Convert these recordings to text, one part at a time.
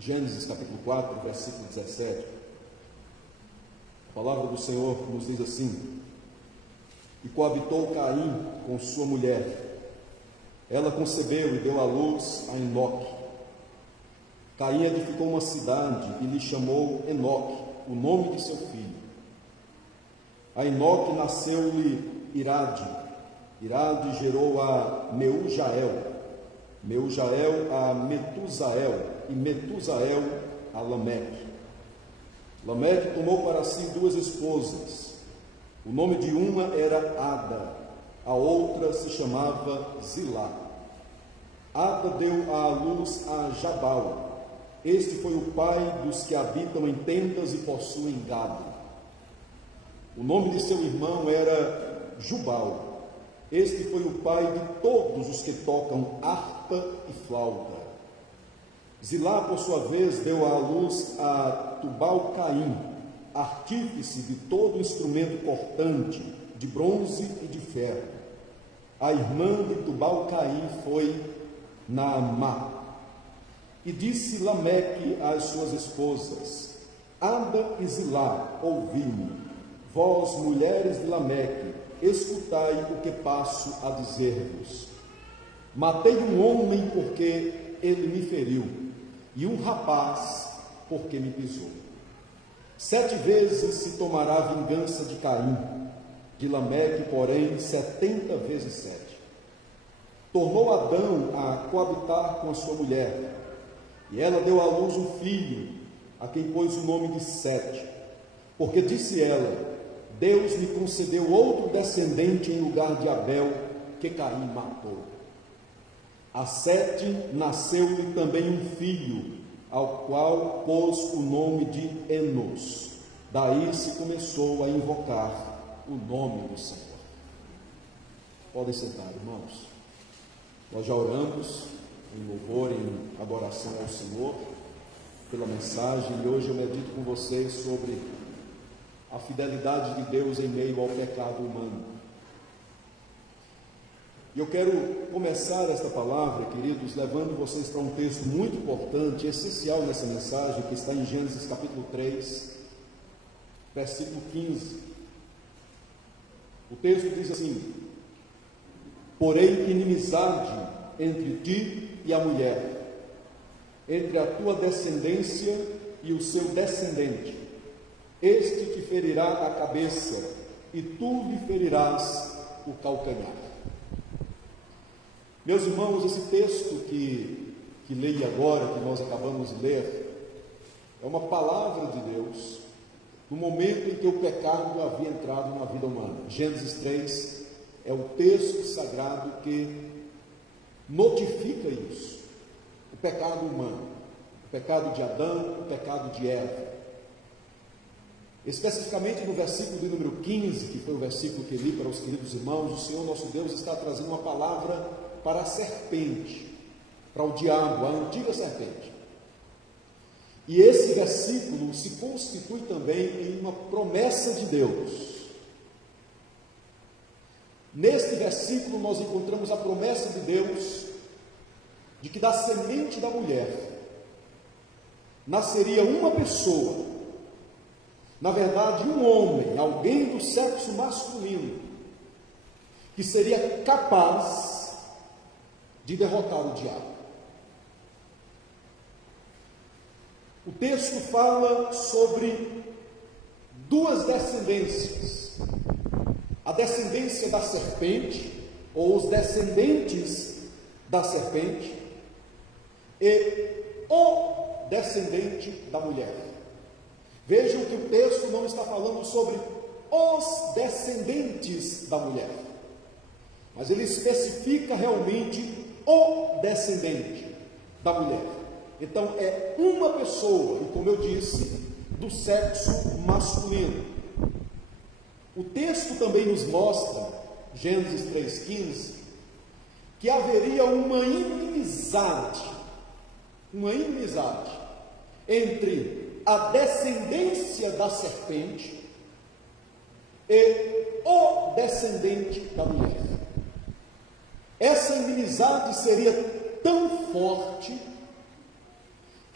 Gênesis capítulo 4, versículo 17. A palavra do Senhor nos diz assim: e coabitou Caim com sua mulher. Ela concebeu e deu à luz a Enoque. Caim edificou uma cidade e lhe chamou Enoque, o nome de seu filho. A Enoque nasceu-lhe Irade. Irade gerou a Meujael. Meujael a Metusael. E Metusael a Lameque. Lameque tomou para si duas esposas. O nome de uma era Ada, a outra se chamava Zilá. Ada deu à luz a Jabal. Este foi o pai dos que habitam em tendas e possuem gado. O nome de seu irmão era Jubal. Este foi o pai de todos os que tocam harpa e flauta. Zilá, por sua vez, deu à luz a Tubal-Caim, artífice de todo instrumento cortante, de bronze e de ferro. A irmã de Tubal-Caim foi Naamá. E disse Lameque às suas esposas: Ada e Zilá, ouvi-me, vós, mulheres de Lameque, escutai o que passo a dizer-vos. Matei um homem porque ele me feriu, e um rapaz porque me pisou. 7 vezes se tomará a vingança de Caim, de Lameque, porém, 70 vezes 7. Tornou Adão a coabitar com a sua mulher, e ela deu à luz um filho, a quem pôs o nome de Sete, porque disse ela: Deus me concedeu outro descendente em lugar de Abel, que Caim matou. A Sete nasceu-lhe também um filho, ao qual pôs o nome de Enos. Daí se começou a invocar o nome do Senhor. Podem sentar, irmãos. Nós já oramos em louvor, em adoração ao Senhor, pela mensagem, e hoje eu medito com vocês sobre a fidelidade de Deus em meio ao pecado humano. E eu quero começar esta palavra, queridos, levando vocês para um texto muito importante, essencial nessa mensagem, que está em Gênesis capítulo 3, versículo 15. O texto diz assim: porém, inimizade entre ti e a mulher, entre a tua descendência e o seu descendente. Este te ferirá a cabeça, e tu lhe ferirás o calcanhar. Meus irmãos, esse texto que leio agora, que nós acabamos de ler, é uma palavra de Deus no momento em que o pecado havia entrado na vida humana. Gênesis 3 é o texto sagrado que notifica isso, o pecado humano, o pecado de Adão, o pecado de Eva. Especificamente no versículo de número 15, que foi o versículo que li para os queridos irmãos, o Senhor nosso Deus está trazendo uma palavra para a serpente, para o diabo, a antiga serpente. E esse versículo se constitui também em uma promessa de Deus. Neste versículo nós encontramos a promessa de Deus de que da semente da mulher nasceria uma pessoa, na verdade um homem, alguém do sexo masculino, que seria capaz de derrotar o diabo. O texto fala sobre duas descendências: a descendência da serpente, ou os descendentes da serpente, e o descendente da mulher. Vejam que o texto não está falando sobre os descendentes da mulher, mas ele especifica realmente o descendente da mulher. Então é uma pessoa, e como eu disse, do sexo masculino. O texto também nos mostra, Gênesis 3,15, que haveria uma inimizade entre a descendência da serpente e o descendente da mulher. Essa inimizade seria tão forte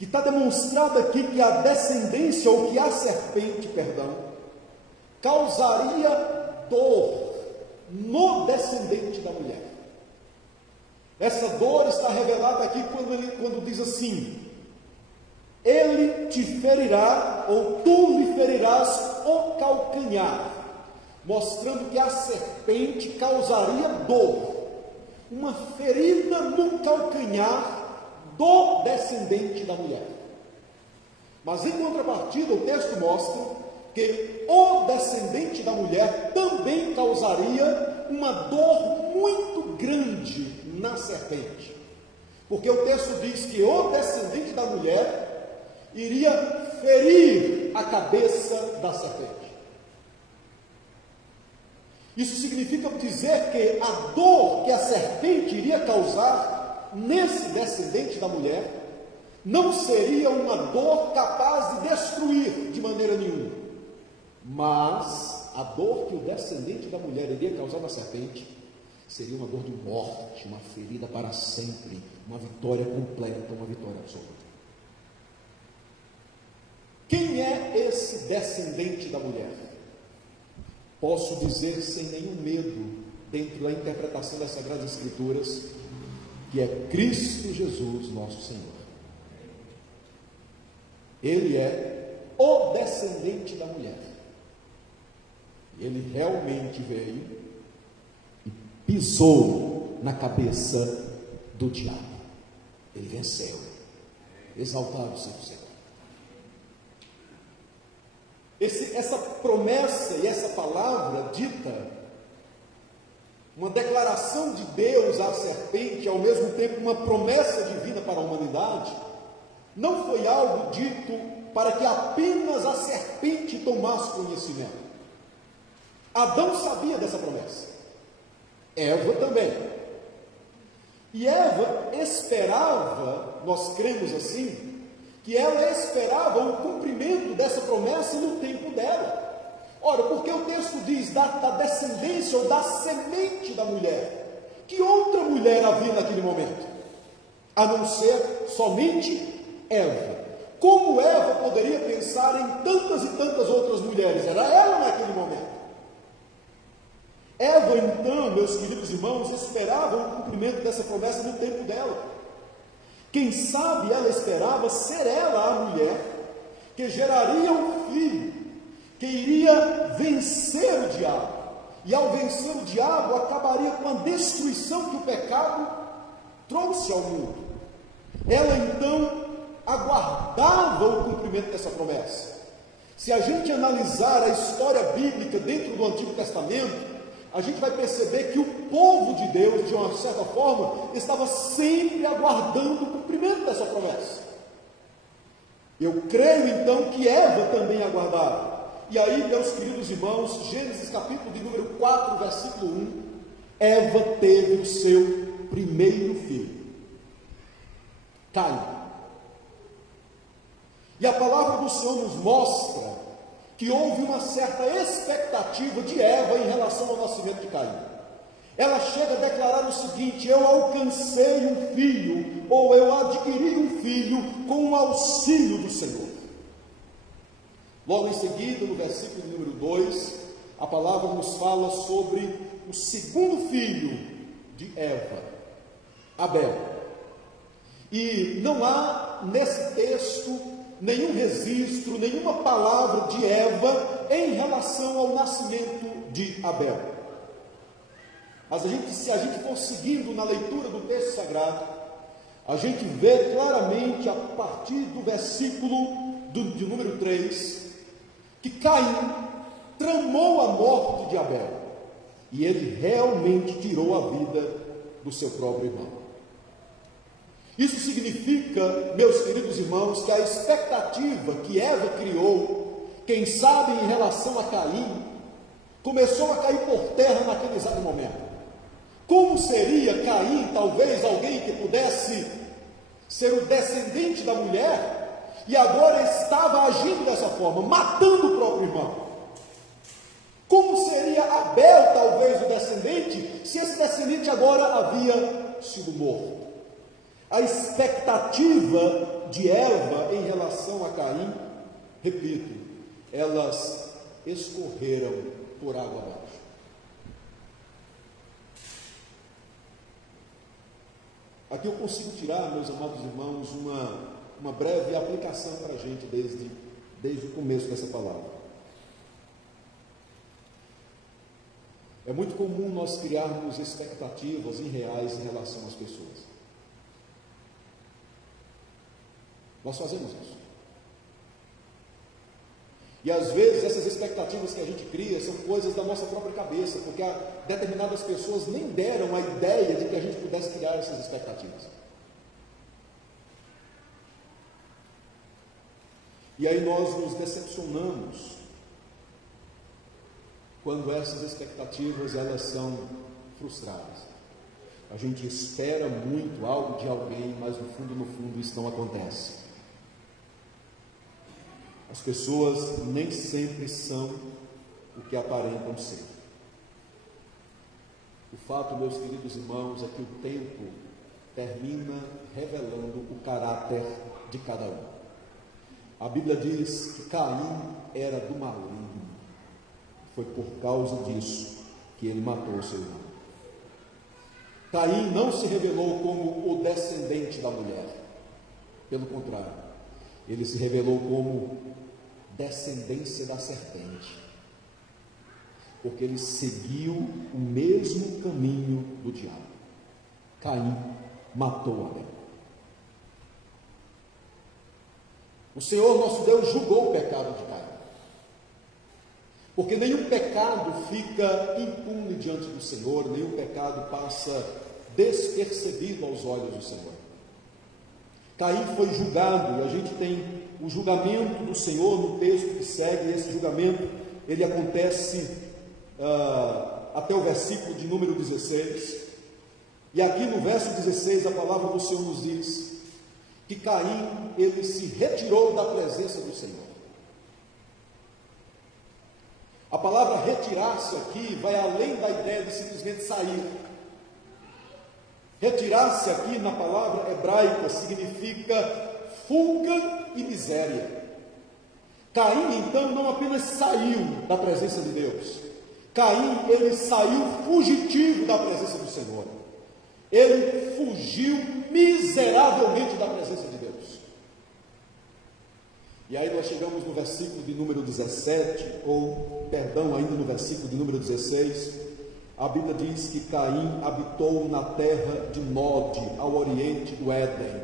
que está demonstrado aqui que a descendência, ou que a serpente, causaria dor no descendente da mulher. Essa dor está revelada aqui quando diz assim: ele te ferirá, ou tu lhe ferirás o calcanhar, mostrando que a serpente causaria dor, uma ferida no calcanhar do descendente da mulher. Mas em contrapartida, o texto mostra que o descendente da mulher também causaria uma dor muito grande na serpente, porque o texto diz que o descendente da mulher iria ferir a cabeça da serpente. Isso significa dizer que a dor que a serpente iria causar nesse descendente da mulher não seria uma dor capaz de destruir de maneira nenhuma, mas a dor que o descendente da mulher iria causar na serpente seria uma dor de morte, uma ferida para sempre, uma vitória completa, uma vitória absoluta. Quem é esse descendente da mulher? Posso dizer sem nenhum medo, dentro da interpretação das Sagradas Escrituras, que é Cristo Jesus, nosso Senhor. Ele é o descendente da mulher. Ele realmente veio e pisou na cabeça do diabo. Ele venceu. Exaltado seja o Senhor. Essa promessa e essa palavra dita, uma declaração de Deus à serpente, ao mesmo tempo uma promessa divina para a humanidade, não foi algo dito para que apenas a serpente tomasse conhecimento. Adão sabia dessa promessa, Eva também. E Eva esperava, nós cremos assim, que ela esperava o cumprimento dessa promessa no tempo dela. Ora, porque o texto diz da descendência ou da semente da mulher, que outra mulher havia naquele momento, a não ser somente Eva? Como Eva poderia pensar em tantas e tantas outras mulheres? Era ela naquele momento. Eva, então, meus queridos irmãos, esperava o cumprimento dessa promessa no tempo dela. Quem sabe ela esperava ser ela a mulher que geraria um filho, que iria vencer o diabo, e ao vencer o diabo acabaria com a destruição que o pecado trouxe ao mundo. Ela então aguardava o cumprimento dessa promessa. Se a gente analisar a história bíblica dentro do Antigo Testamento, a gente vai perceber que o povo de Deus, de uma certa forma, estava sempre aguardando o cumprimento dessa promessa. Eu creio então que Eva também aguardava. E aí, meus queridos irmãos, Gênesis capítulo de número 4, versículo 1, Eva teve o seu primeiro filho, Caim. E a palavra do Senhor nos mostra que houve uma certa expectativa de Eva em relação ao nascimento de Caim. Ela chega a declarar o seguinte: eu alcancei um filho, ou eu adquiri um filho com o auxílio do Senhor. Logo em seguida, no versículo número 2, a palavra nos fala sobre o segundo filho de Eva, Abel. E não há nesse texto nenhum registro, nenhuma palavra de Eva em relação ao nascimento de Abel. Mas se a gente for seguindo na leitura do texto sagrado, a gente vê claramente a partir do versículo de número 3, que Caim tramou a morte de Abel, e ele realmente tirou a vida do seu próprio irmão. Isso significa, meus queridos irmãos, que a expectativa que Eva criou, quem sabe em relação a Caim, começou a cair por terra naquele exato momento. Como seria Caim, talvez alguém que pudesse ser o descendente da mulher, e agora estava agindo dessa forma, matando o próprio irmão? Como seria Abel, talvez o descendente, se esse descendente agora havia sido morto? A expectativa de Eva em relação a Caim, repito, elas escorreram por água abaixo. Aqui eu consigo tirar, meus amados irmãos, uma breve aplicação para a gente desde o começo dessa palavra. É muito comum nós criarmos expectativas irreais em relação às pessoas. Nós fazemos isso. E às vezes essas expectativas que a gente cria são coisas da nossa própria cabeça, porque determinadas pessoas nem deram a ideia de que a gente pudesse criar essas expectativas. E aí nós nos decepcionamos quando essas expectativas elas são frustradas. A gente espera muito algo de alguém, mas no fundo isso não acontece. As pessoas nem sempre são o que aparentam ser. O fato, meus queridos irmãos, é que o tempo termina revelando o caráter de cada um. A Bíblia diz que Caim era do maligno. Foi por causa disso que ele matou o seu irmão. Caim não se revelou como o descendente da mulher. Pelo contrário, ele se revelou como descendência da serpente, porque ele seguiu o mesmo caminho do diabo. Caim matou Abel. O Senhor nosso Deus julgou o pecado de Caim, porque nenhum pecado fica impune diante do Senhor, nenhum pecado passa despercebido aos olhos do Senhor. Caim foi julgado, e a gente tem o julgamento do Senhor no texto que segue. E esse julgamento, ele acontece até o versículo de número 16, e aqui no verso 16 a palavra do Senhor nos diz que Caim, ele se retirou da presença do Senhor. A palavra retirar-se aqui vai além da ideia de simplesmente sair. Retirar-se aqui na palavra hebraica significa fuga e miséria. Caim então não apenas saiu da presença de Deus, Caim ele saiu fugitivo da presença do Senhor. Ele fugiu miseravelmente da presença de Deus. E aí nós chegamos no versículo de número 17, ainda no versículo de número 16, a Bíblia diz que Caim habitou na terra de Nod, ao oriente do Éden,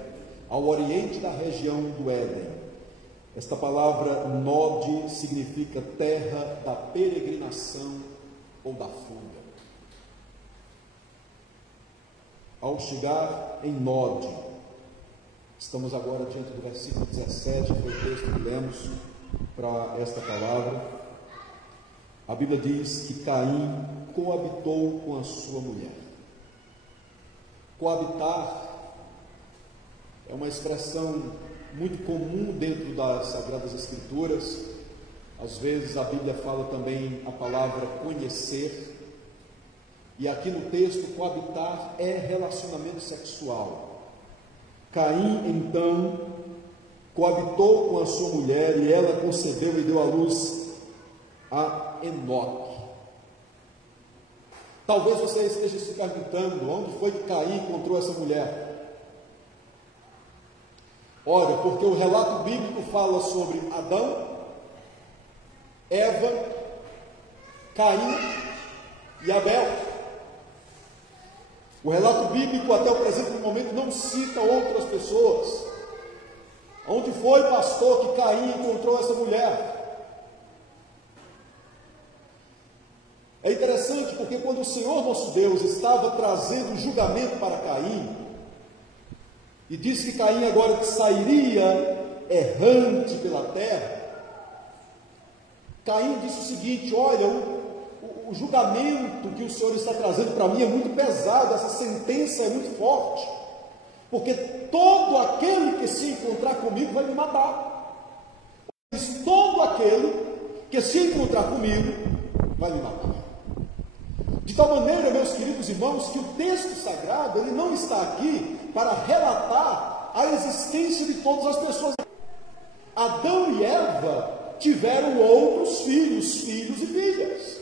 ao oriente da região do Éden. Esta palavra Nod significa terra da peregrinação ou da fuga. Ao chegar em Nod, estamos agora diante do versículo 17, que foi o texto que lemos para esta palavra. A Bíblia diz que Caim coabitou com a sua mulher. Coabitar é uma expressão muito comum dentro das Sagradas Escrituras. Às vezes a Bíblia fala também a palavra conhecer. E aqui no texto, coabitar é relacionamento sexual. Caim, então, coabitou com a sua mulher e ela concebeu e deu à luz a Enoque. Talvez você esteja se perguntando, onde foi que Caim encontrou essa mulher? Ora, porque o relato bíblico fala sobre Adão, Eva, Caim e Abel. O relato bíblico até o presente momento não cita outras pessoas. Onde foi, pastor, que Caim encontrou essa mulher? É interessante porque quando o Senhor nosso Deus estava trazendo julgamento para Caim, e disse que Caim agora sairia errante pela terra, Caim disse o seguinte: olha, o julgamento que o Senhor está trazendo para mim é muito pesado, essa sentença é muito forte, porque todo aquele que se encontrar comigo vai me matar. Todo aquele que se encontrar comigo vai me matar. De tal maneira, meus queridos irmãos, que o texto sagrado ele não está aqui para relatar a existência de todas as pessoas. Adão e Eva tiveram outros filhos e filhas.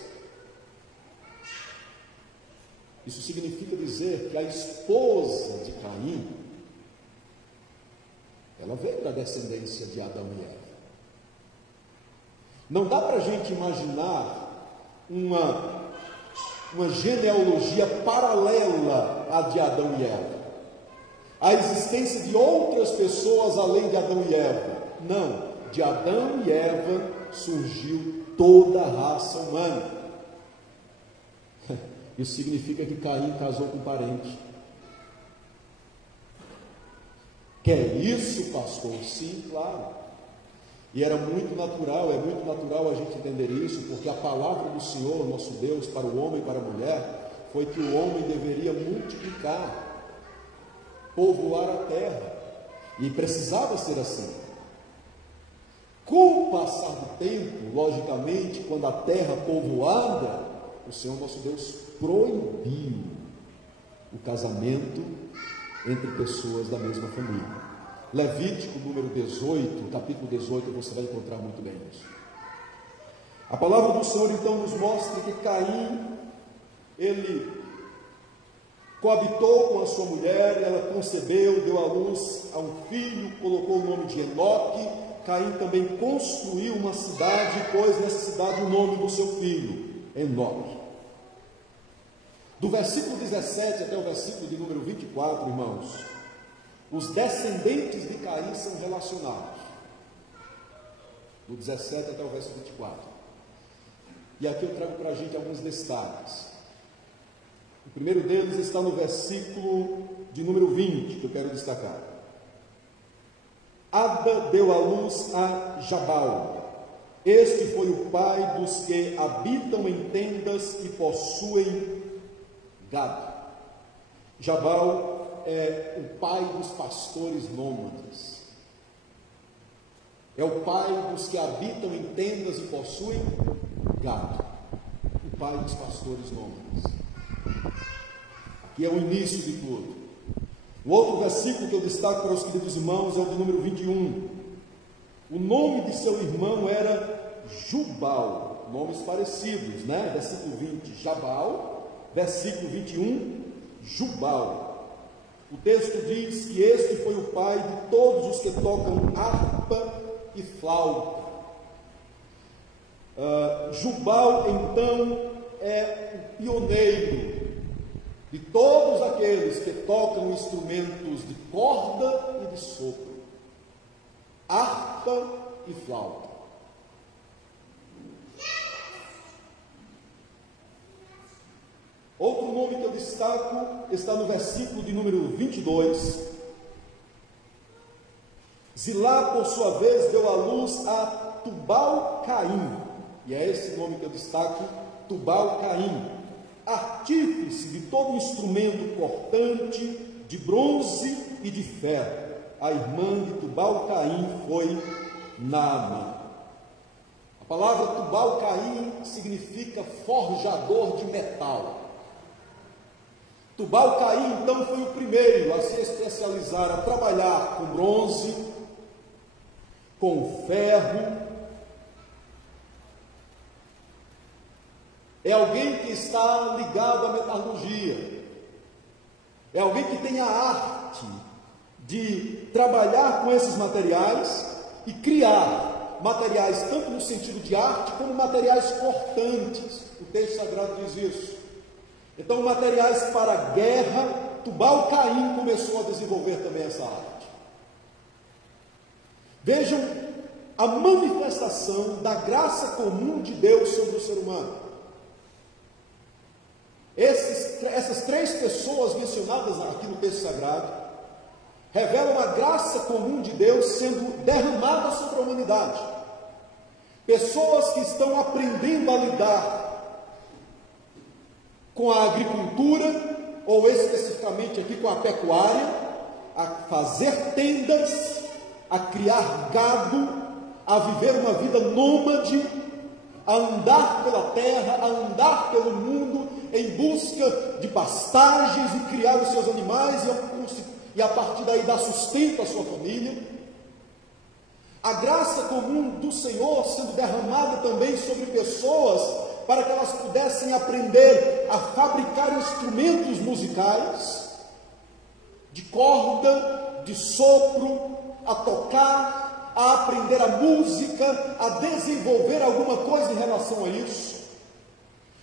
Isso significa dizer que a esposa de Caim, ela veio da descendência de Adão e Eva. Não dá para a gente imaginar uma genealogia paralela à de Adão e Eva. A existência de outras pessoas além de Adão e Eva. Não, de Adão e Eva surgiu toda a raça humana. Isso significa que Caim casou com um parente. Quer isso, pastor? Sim, claro. E era muito natural, é muito natural a gente entender isso, porque a palavra do Senhor, nosso Deus, para o homem e para a mulher, foi que o homem deveria multiplicar, povoar a terra, e precisava ser assim. Com o passar do tempo, logicamente, quando a terra povoada, o Senhor nosso Deus proibiu o casamento entre pessoas da mesma família. Levítico número 18, capítulo 18, você vai encontrar muito bem isso. A palavra do Senhor então nos mostra que Caim, ele coabitou com a sua mulher, ela concebeu, deu à luz a um filho, colocou o nome de Enoque. Caim também construiu uma cidade e pôs nessa cidade o nome do seu filho, Enoque. Do versículo 17 até o versículo de número 24, irmãos, os descendentes de Caim são relacionados. Do 17 até o verso 24. E aqui eu trago para a gente alguns destaques. O primeiro deles está no versículo de número 20, que eu quero destacar. Ada deu à luz a Jabal. Este foi o pai dos que habitam em tendas e possuem gado. Jabal é o pai dos pastores nômades. É o pai dos que habitam em tendas e possuem gado. O pai dos pastores nômades. Aqui é o início de tudo. O outro versículo que eu destaco para os queridos irmãos é o de número 21. O nome de seu irmão era Jubal. Nomes parecidos, né? Versículo 20, Jabal. Versículo 21, Jubal. O texto diz que este foi o pai de todos os que tocam harpa e flauta. Jubal, então, é o pioneiro de todos aqueles que tocam instrumentos de corda e de sopro, harpa e flauta. Outro nome que eu destaco está no versículo de número 22. Zilá, por sua vez, deu à luz a Tubal-Caim, e é esse nome que eu destaco, Tubal-Caim, artífice de todo instrumento cortante, de bronze e de ferro. A irmã de Tubal-Caim foi Naamã. A palavra Tubal-Caim significa forjador de metal. Tubal-Caim, então, foi o primeiro a se especializar, a trabalhar com bronze, com ferro. É alguém que está ligado à metalurgia. É alguém que tem a arte de trabalhar com esses materiais e criar materiais, tanto no sentido de arte, como materiais cortantes. O texto sagrado diz isso. Então, materiais para a guerra, Tubal-Caim começou a desenvolver também essa arte. Vejam a manifestação da graça comum de Deus sobre o ser humano. Essas três pessoas mencionadas aqui no texto sagrado revelam a graça comum de Deus sendo derramada sobre a humanidade. Pessoas que estão aprendendo a lidar com a agricultura, ou especificamente aqui com a pecuária, a fazer tendas, a criar gado, a viver uma vida nômade, a andar pela terra, a andar pelo mundo, em busca de pastagens e criar os seus animais e a partir daí dar sustento à sua família. A graça comum do Senhor sendo derramada também sobre pessoas para que elas pudessem aprender a fabricar instrumentos musicais, de corda, de sopro, a tocar, a aprender a música, a desenvolver alguma coisa em relação a isso.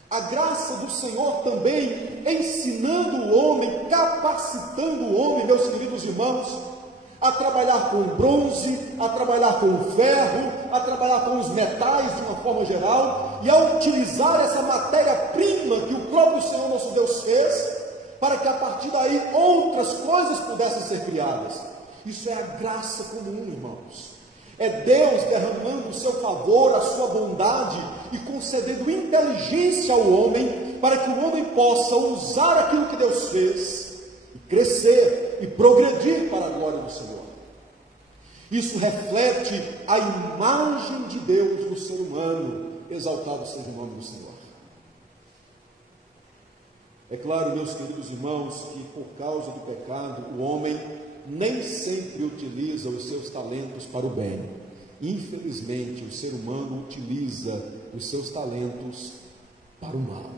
A graça do Senhor também ensinando o homem, capacitando o homem, meus queridos irmãos, a trabalhar com o bronze, a trabalhar com o ferro, a trabalhar com os metais de uma forma geral, e a utilizar essa matéria-prima que o próprio Senhor nosso Deus fez, para que a partir daí outras coisas pudessem ser criadas. Isso é a graça comum, irmãos. É Deus derramando o seu favor, a sua bondade e concedendo inteligência ao homem, para que o homem possa usar aquilo que Deus fez, e crescer e progredir para a glória do Senhor. Isso reflete a imagem de Deus no ser humano, exaltado seja o nome do Senhor. É claro, meus queridos irmãos, que por causa do pecado, o homem nem sempre utiliza os seus talentos para o bem. Infelizmente, o ser humano utiliza os seus talentos para o mal.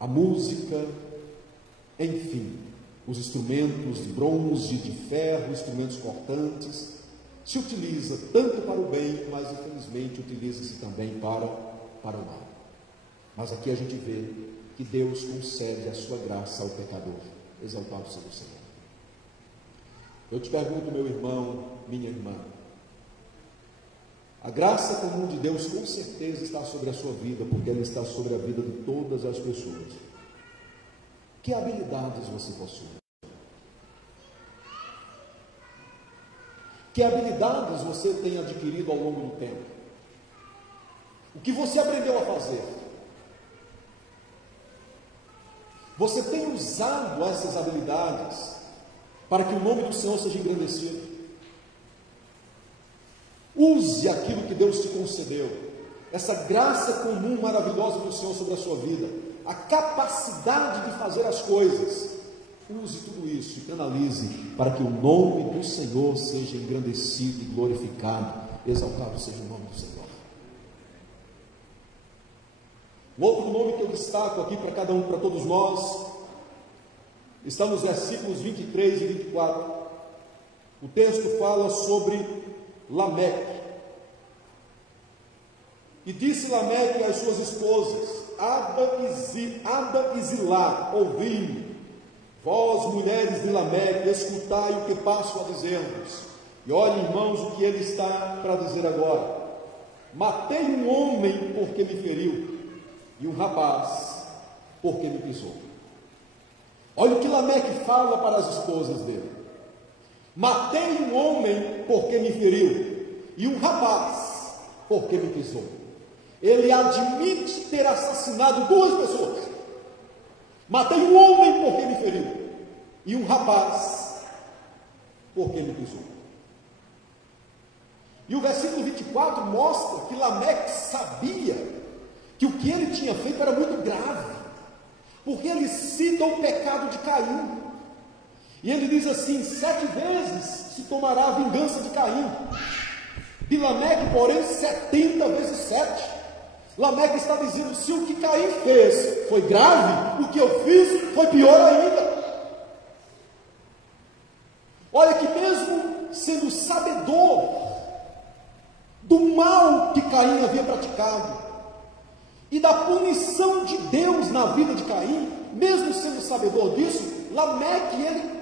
A música, enfim, os instrumentos de bronze, de ferro, instrumentos cortantes, se utiliza tanto para o bem, mas infelizmente utiliza-se também para o mal. Mas aqui a gente vê que Deus concede a sua graça ao pecador. Exaltado seja o Senhor. Eu te pergunto, meu irmão, minha irmã, a graça comum de Deus com certeza está sobre a sua vida, porque ela está sobre a vida de todas as pessoas. Que habilidades você possui? Que habilidades você tem adquirido ao longo do tempo? O que você aprendeu a fazer? Você tem usado essas habilidades para que o nome do Senhor seja engrandecido? Use aquilo que Deus te concedeu, essa graça comum maravilhosa do Senhor sobre a sua vida, a capacidade de fazer as coisas. Use tudo isso e canalize para que o nome do Senhor seja engrandecido e glorificado. Exaltado seja o nome do Senhor. O outro nome que eu destaco aqui para cada um, para todos nós, está nos versículos 23 e 24. O texto fala sobre Lameque. E disse Lameque às suas esposas, Ada e Zilá, ouvi-me, vós mulheres de Lameque, escutai o que passo a dizer-vos. E olhem, irmãos, o que ele está para dizer agora. Matei um homem porque me feriu, e um rapaz porque me pisou. Olha o que Lameque fala para as esposas dele. Matei um homem porque me feriu, e um rapaz porque me pisou. Ele admite ter assassinado duas pessoas. Matei um homem porque me feriu, e um rapaz porque me pisou. E o versículo 24 mostra que Lameque sabia que o que ele tinha feito era muito grave, porque ele cita o pecado de Caim. E ele diz assim: 7 vezes se tomará a vingança de Caim. De Lameque, porém, 70 vezes 7. Lameque está dizendo: se o que Caim fez foi grave, o que eu fiz foi pior ainda. Olha que mesmo sendo sabedor do mal que Caim havia praticado e da punição de Deus na vida de Caim, mesmo sendo sabedor disso, Lameque, ele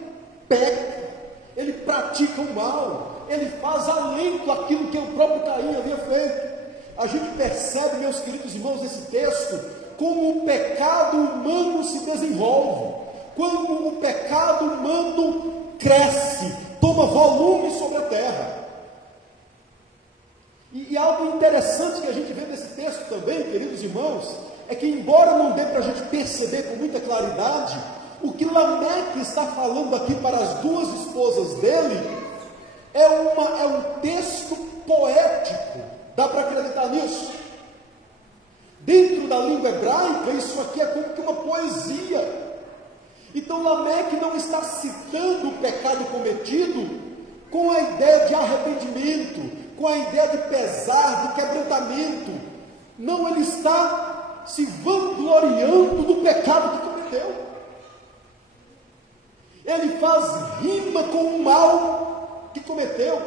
peca, ele pratica o mal, ele faz além daquilo que o próprio Caim havia feito. A gente percebe, meus queridos irmãos, nesse texto, como o pecado humano se desenvolve, como o pecado humano cresce, toma volume sobre a terra. E algo interessante que a gente vê nesse texto também, queridos irmãos, é que embora não dê para a gente perceber com muita claridade, o que Lameque está falando aqui para as duas esposas dele é um texto poético. Dá para acreditar nisso? Dentro na língua hebraica, isso aqui é como que uma poesia. Então Lameque não está citando o pecado cometido com a ideia de arrependimento, com a ideia de pesar, de quebrantamento. Não, ele está se vangloriando do pecado que cometeu. Ele faz rima com o mal que cometeu.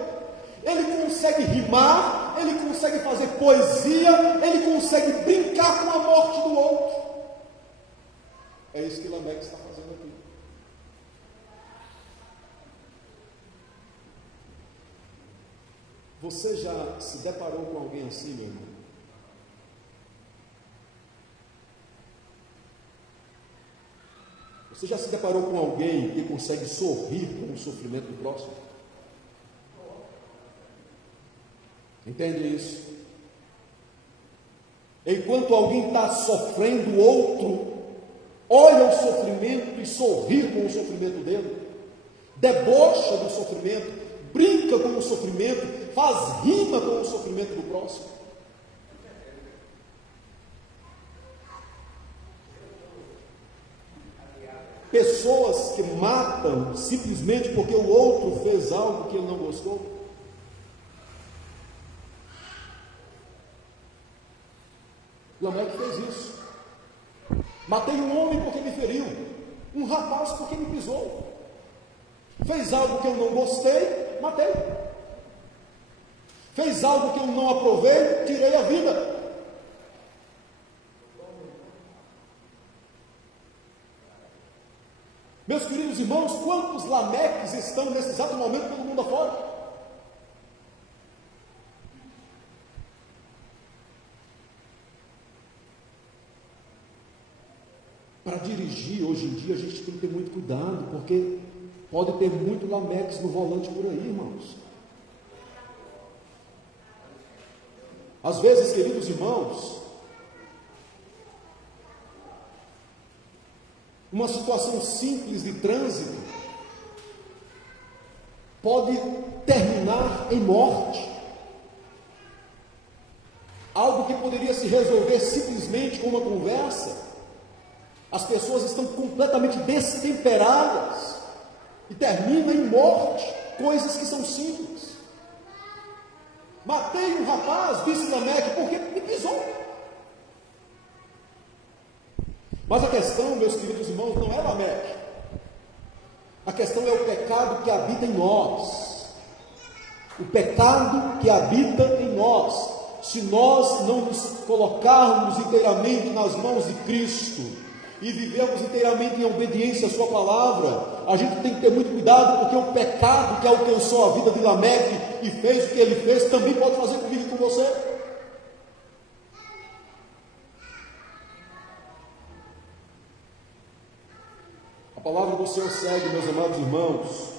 Ele consegue rimar, ele consegue fazer poesia, ele consegue brincar com a morte do outro. É isso que Lameque está fazendo aqui. Você já se deparou com alguém assim, meu irmão? Você já se deparou com alguém que consegue sorrir com o sofrimento do próximo? Entende isso? Enquanto alguém está sofrendo, o outro olha o sofrimento e sorri com o sofrimento dele, debocha do sofrimento, brinca com o sofrimento, faz rima com o sofrimento do próximo. Pessoas que matam simplesmente porque o outro fez algo que ele não gostou. Lameque fez isso. Matei um homem porque me feriu, um rapaz porque me pisou. Fez algo que eu não gostei, matei. Fez algo que eu não aprovei, tirei a vida. Meus queridos irmãos, quantos Lameques estão nesse exato momento pelo mundo afora? Para dirigir, hoje em dia, a gente tem que ter muito cuidado, porque pode ter muito Lameques no volante por aí, irmãos. Às vezes, queridos irmãos, uma situação simples de trânsito pode terminar em morte. Algo que poderia se resolver simplesmente com uma conversa. As pessoas estão completamente destemperadas e terminam em morte, coisas que são simples. Matei um rapaz, disse Lameque, porque me pisou. Mas a questão, meus queridos irmãos, não é Lameque. A questão é o pecado que habita em nós. O pecado que habita em nós. Se nós não nos colocarmos inteiramente nas mãos de Cristo e vivemos inteiramente em obediência à sua palavra, a gente tem que ter muito cuidado, porque o pecado que alcançou a vida de Lameque e fez o que ele fez, também pode fazer comigo e com você. A palavra do Senhor segue, meus amados irmãos.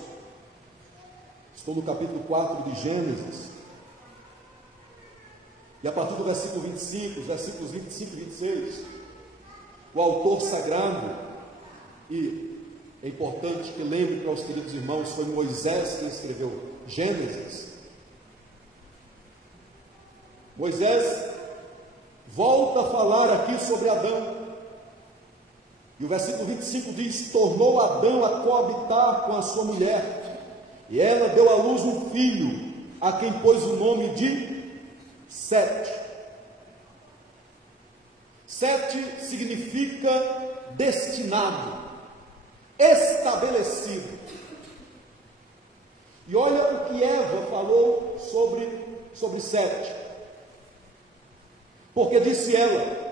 Estou no capítulo 4 de Gênesis. E a partir do versículo 25, os versículos 25 e 26, o autor sagrado, e é importante que lembre para os queridos irmãos, foi Moisés que escreveu Gênesis. Moisés volta a falar aqui sobre Adão. E o versículo 25 diz: tornou Adão a coabitar com a sua mulher, e ela deu à luz um filho, a quem pôs o nome de Sete. Sete significa destinado, estabelecido. E olha o que Eva falou sobre Sete. Porque disse ela: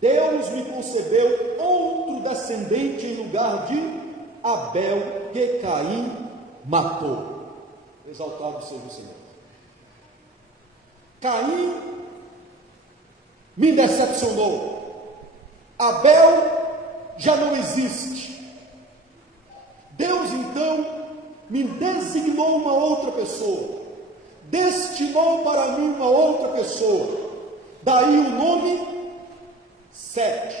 Deus me concebeu outro descendente em lugar de Abel, que Caim matou. Exaltado seja o Senhor. Caim me decepcionou. Abel já não existe. Deus então me designou uma outra pessoa, destinou para mim uma outra pessoa. Daí o nome Sete.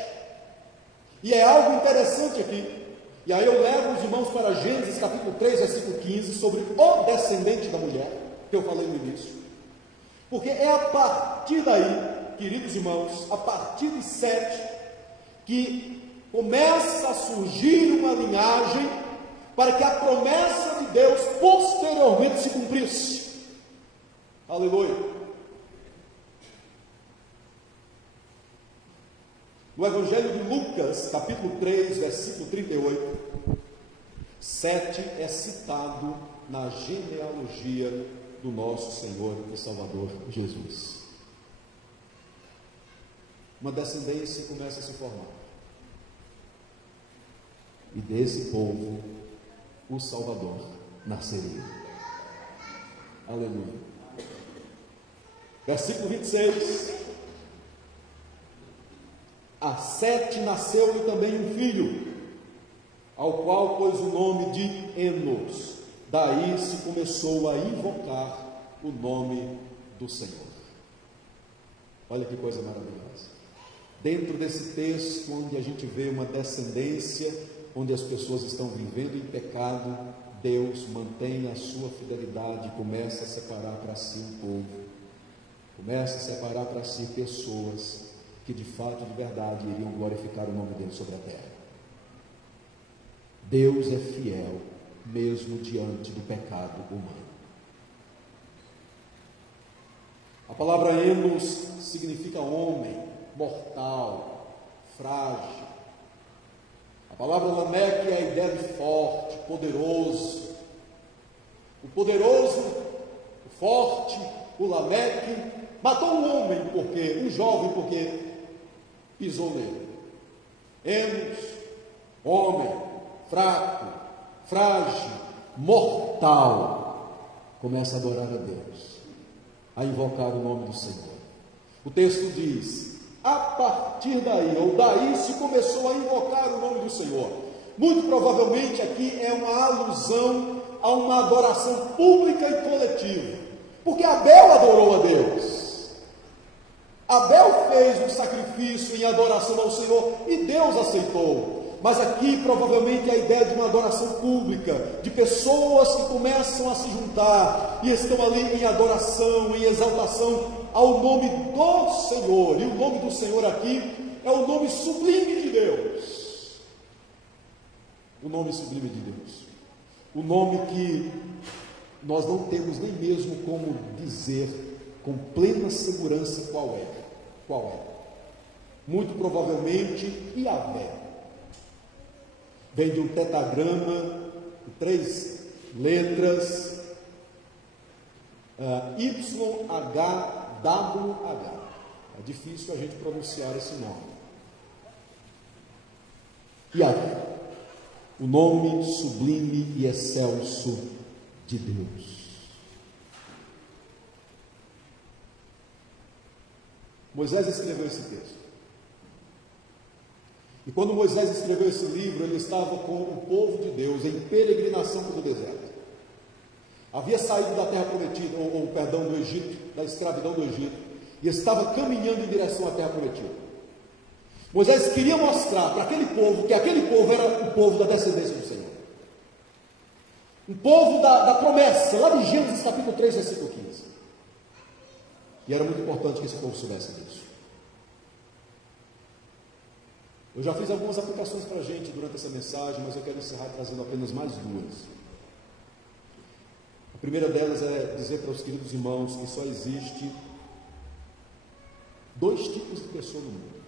E é algo interessante aqui. E aí eu levo os irmãos para Gênesis capítulo 3, versículo 15, sobre o descendente da mulher, que eu falei no início. Porque é a partir daí queridos irmãos, a partir de Sete, que começa a surgir uma linhagem para que a promessa de Deus posteriormente se cumprisse. Aleluia. No Evangelho de Lucas, capítulo 3, versículo 38, Sete é citado na genealogia do nosso Senhor e Salvador Jesus. Uma descendência começa a se formar. E desse povo, o Salvador nasceria. Aleluia. Versículo 26. A Sete nasceu-lhe também um filho, ao qual pôs o nome de Enos. Daí se começou a invocar o nome do Senhor. Olha que coisa maravilhosa. Dentro desse texto, onde a gente vê uma descendência, onde as pessoas estão vivendo em pecado, Deus mantém a sua fidelidade e começa a separar para si um povo, começa a separar para si pessoas que de fato, de verdade, iriam glorificar o nome dele sobre a terra. Deus é fiel, mesmo diante do pecado humano. A palavra Enos significa homem, mortal, frágil. A palavra Lameque é a ideia de forte, poderoso. O poderoso, o forte, o Lameque, matou um homem porque, um jovem porque pisou nele. Enos, homem, fraco, frágil, mortal, começa a adorar a Deus, a invocar o nome do Senhor. O texto diz: a partir daí, ou daí se começou a invocar o nome do Senhor. Muito provavelmente aqui é uma alusão a uma adoração pública e coletiva, porque Abel adorou a Deus. Abel fez um sacrifício em adoração ao Senhor e Deus aceitou. Mas aqui provavelmente a ideia de uma adoração pública, de pessoas que começam a se juntar e estão ali em adoração, em exaltação ao nome do Senhor. E o nome do Senhor aqui é o nome sublime de Deus. O nome sublime de Deus. O nome que nós não temos nem mesmo como dizer com plena segurança qual é. Qual é? Muito provavelmente Yahvé. Vem de um tetragrama de 3 letras, YHWH. É difícil a gente pronunciar esse nome. Yahvé, o nome sublime e excelso de Deus. Moisés escreveu esse texto. E quando Moisés escreveu esse livro, ele estava com o povo de Deus em peregrinação pelo deserto. Havia saído da terra prometida, perdão, do Egito, da escravidão do Egito, e estava caminhando em direção à terra prometida. Moisés queria mostrar para aquele povo que aquele povo era o povo da descendência do Senhor. Um povo da promessa, lá de Gênesis capítulo 3, versículo 15. E era muito importante que esse povo soubesse disso. Eu já fiz algumas aplicações para a gente durante essa mensagem, mas eu quero encerrar trazendo apenas mais 2. A primeira delas é dizer para os queridos irmãos que só existe 2 tipos de pessoa no mundo.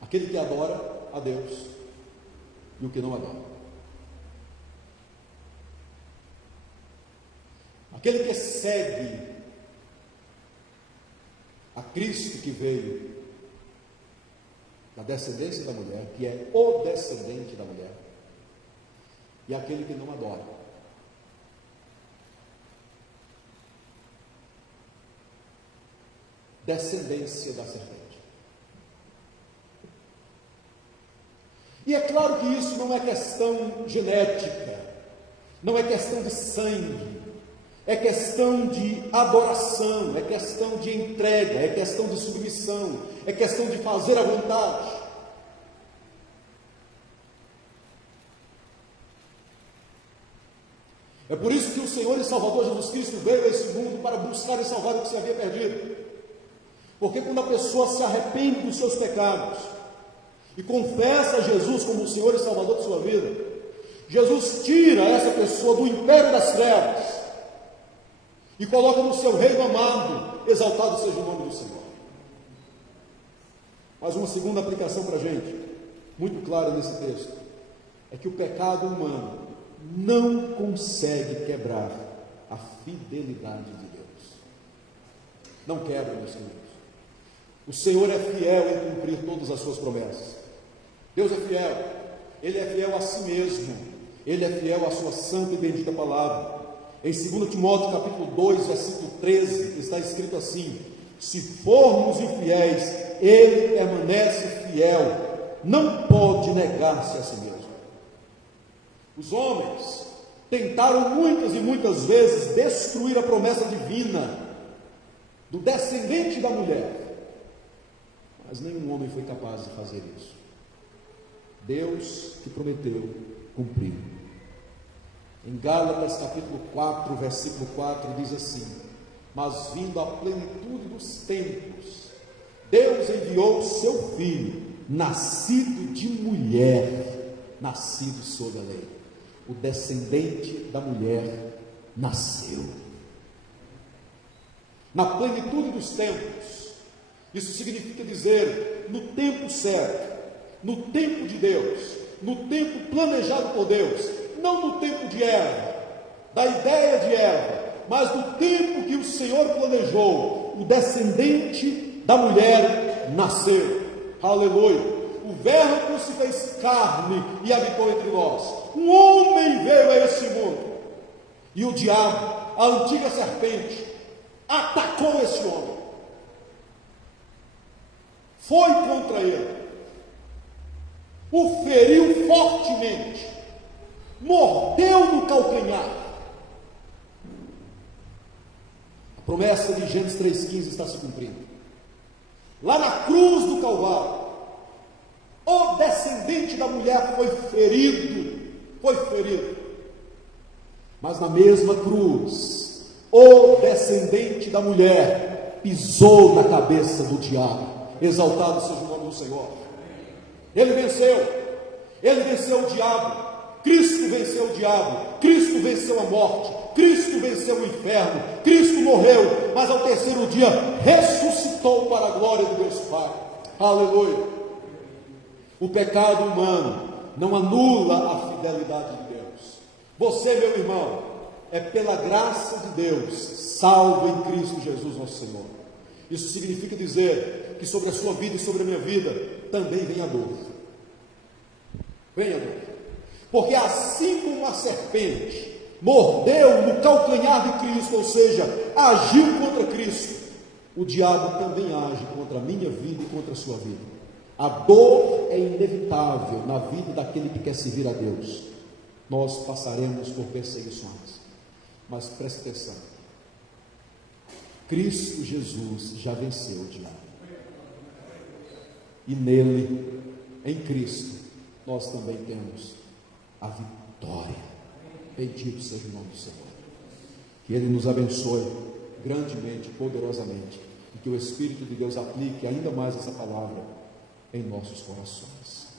Aquele que adora a Deus e o que não adora. Aquele que segue a Cristo que veio da descendência da mulher, que é o descendente da mulher, e aquele que não adora. Descendência da serpente. E é claro que isso não é questão genética, não é questão de sangue, é questão de adoração, é questão de entrega, é questão de submissão, é questão de fazer a vontade. É por isso que o Senhor e Salvador Jesus Cristo veio a esse mundo para buscar e salvar o que se havia perdido. Porque quando a pessoa se arrepende dos seus pecados e confessa a Jesus como o Senhor e Salvador de sua vida, Jesus tira essa pessoa do império das trevas e coloca no seu reino amado. Exaltado seja o nome do Senhor. Mas uma segunda aplicação para a gente, muito clara nesse texto, é que o pecado humano não consegue quebrar a fidelidade de Deus. Não quebra, meus queridos. O Senhor é fiel em cumprir todas as suas promessas. Deus é fiel. Ele é fiel a si mesmo. Ele é fiel à sua santa e bendita palavra. Em 2 Timóteo capítulo 2, versículo 13, está escrito assim: se formos infiéis, Ele permanece fiel, não pode negar-se a si mesmo. Os homens tentaram muitas e muitas vezes destruir a promessa divina do descendente da mulher, mas nenhum homem foi capaz de fazer isso. Deus que prometeu, cumpriu. Em Gálatas capítulo 4, versículo 4, diz assim: mas vindo a plenitude dos tempos, Deus enviou o seu Filho, nascido de mulher, nascido sob a lei. O descendente da mulher nasceu. Na plenitude dos tempos, isso significa dizer, no tempo certo, no tempo de Deus, no tempo planejado por Deus, não no tempo de Eva, da ideia de Eva, mas no tempo que o Senhor planejou, o descendente da mulher nasceu. Aleluia! O Verbo se fez carne e habitou entre nós. Um homem veio a esse mundo, e o diabo, a antiga serpente, atacou esse homem, foi contra ele, o feriu fortemente, mordeu no calcanhar. A promessa de Gênesis 3,15 está se cumprindo. Lá na cruz do Calvário, o descendente da mulher foi ferido, mas na mesma cruz, o descendente da mulher pisou na cabeça do diabo. Exaltado seja o nome do Senhor. Ele venceu o diabo. Cristo venceu o diabo, Cristo venceu a morte, Cristo venceu o inferno, Cristo morreu, mas ao terceiro dia ressuscitou para a glória de Deus Pai. Aleluia! O pecado humano não anula a fidelidade de Deus. Você, meu irmão, é pela graça de Deus, salvo em Cristo Jesus nosso Senhor. Isso significa dizer que sobre a sua vida e sobre a minha vida também vem a dor. Vem a dor. Porque assim como a serpente mordeu no calcanhar de Cristo, ou seja, agiu contra Cristo, o diabo também age contra a minha vida e contra a sua vida. A dor é inevitável na vida daquele que quer servir a Deus. Nós passaremos por perseguições, mas preste atenção: Cristo Jesus já venceu o diabo, e nele, em Cristo, nós também temos a vitória. Bendito seja o nome do Senhor. Que Ele nos abençoe grandemente, poderosamente, e que o Espírito de Deus aplique ainda mais essa palavra em nossos corações.